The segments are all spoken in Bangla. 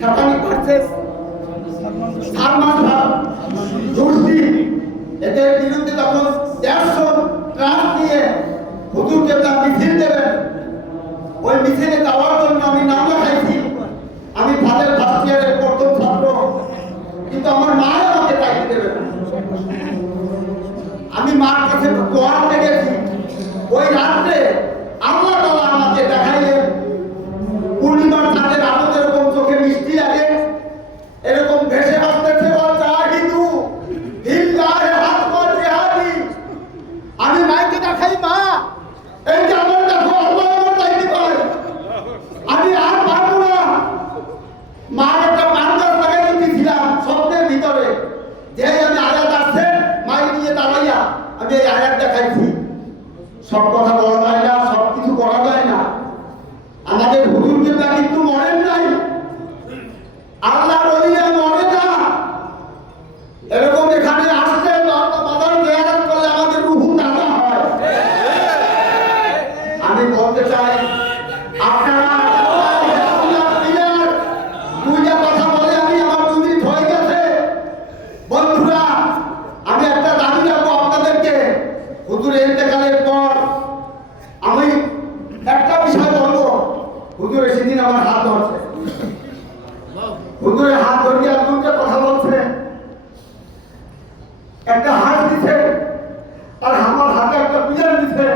সাতানিক ভার্সেস সালমান খান রুশদি, এদের বিরুদ্ধে যখন 150 ট্রাক নিয়ে হুজুরকে তার মিছিল দেবেন, ওই মিছিলে যাওয়ার জন্য আমি নাম লেখাইছি। আমি ফাদের ফার্স্ট ইয়ারের প্রথম ছাত্র, কিন্তু আমার মা আমাকে চাইতে দেবে না। আমি মার কাছে দোয়াতে গেছি। ওই রাত্রে আল্লাহ তাআলা আমাকে দেখাইলেন পূর্ণিমার চাঁদের আলো যেরকম চোখে মিষ্টি লাগে, এরকম ভেসে আসতেছে জাহিদু হিল্লাহে হাক্কাল জিহাদি। আমি মাইকে দেখাই, মা এই যে আমার দেখো আল্লাহ আমার চাইতে পারে, আমি আর পারবো না। মার একটা পান্ডার লাগাই দিয়েছিলাম স্বপ্নের ভিতরে, যে আমি আয়াত আসছে মাইক নিয়ে দাঁড়াইয়া আমি এই আয়াত দেখাইছি। সব কথা বলা যায় না, সব কিছু করা যায় না। আমাদের হুজুরকে তা কিন্তু মরেন নাই, আল্লাহর ওলিরা মরে না। এরকম এখানে আসছে মাদার জিয়ারত করলে আমাদের রূহ তাজা হয়। আমি বলতে চাই আপনারা দুইটা কথা বলে আমি আমার 2 মিনিট হয়ে গেছে। বন্ধুরা, আমি একটা দাবি রাখবো আপনাদেরকে। হুজুরের ইন্তেকালের পর আমি একটা বিষয় বলবো। হুজুরের সেদিন আমার হাত ধরছে, হুজুরের হাত ধরিয়ে দুইটা কথা বলছে। একটা হাত দিছে আর আমার হাতে একটা পিলার দিছে,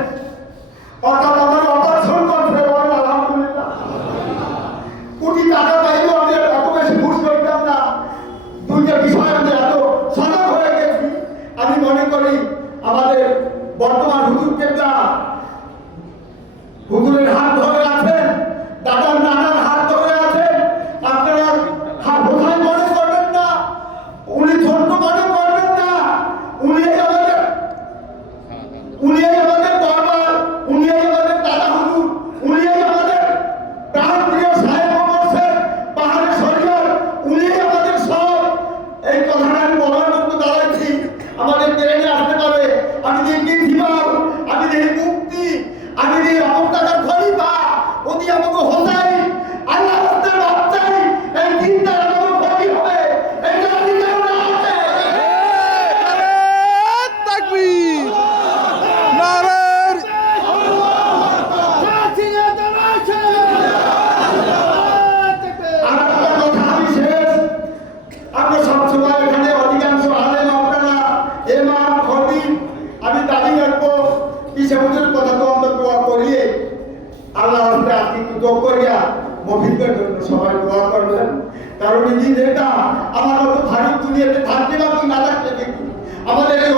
অর্থাৎ আমার অপারেশন করছে। বলেন আলহামদুলিল্লাহ। কোটি টাকা পাইলেও আমি এত বেশি ঘুষ করতাম না। দুইটা বিষয় আমি এত সজাগ হয়ে গেছি। আমি মনে করি আমাদের বর্তমান হুজুর কেবলা হুজুরের হাত ধরে আছেন, দাদার নানার হাত ধরে আছেন। আপনারা বোঝাই মনে করবেন না, উনি ছোট্ট মনে করবেন না। উনি আমাদের দরবার, উনি আমাদের দাদা হুজুর, উনি আমাদের প্রাণ প্রিয় সাহেব বলছেন পাহাড়ের শরীয়ত, উনি আমাদের সব। এই কথাটা আমি বলার জন্য দাঁড়াইছি। আমাদের ট্রেনে আসতে পারে, আমি দেখি জীবন, আমি দেখি মুক্তি, আমি দেখি অবস্থাকার খলিফা, ওদি আমাকে হোসাই আল্লাহ রাস্তার বাচ্চাই এই চিন্তা আমাকে ক্ষতি হবে। এটা অধিকার না আছে। তাকবীর, নারায়ে আমরা সবসময় এখানে অধিকাংশ আলেম আপনারা ইমাম খতিব, আমি দাবি রাখবো কিসের কথা তো আমরা দোয়া করিয়ে আল্লাহ রাস্তায় আজকে একটু দোয়া করিয়া মফিদের জন্য সবাই দোয়া করবেন। কারণ এই নেতা আমার মতো ভারত দুনিয়াতে থাকতে না কি না থাকতে দেখি আমাদের এই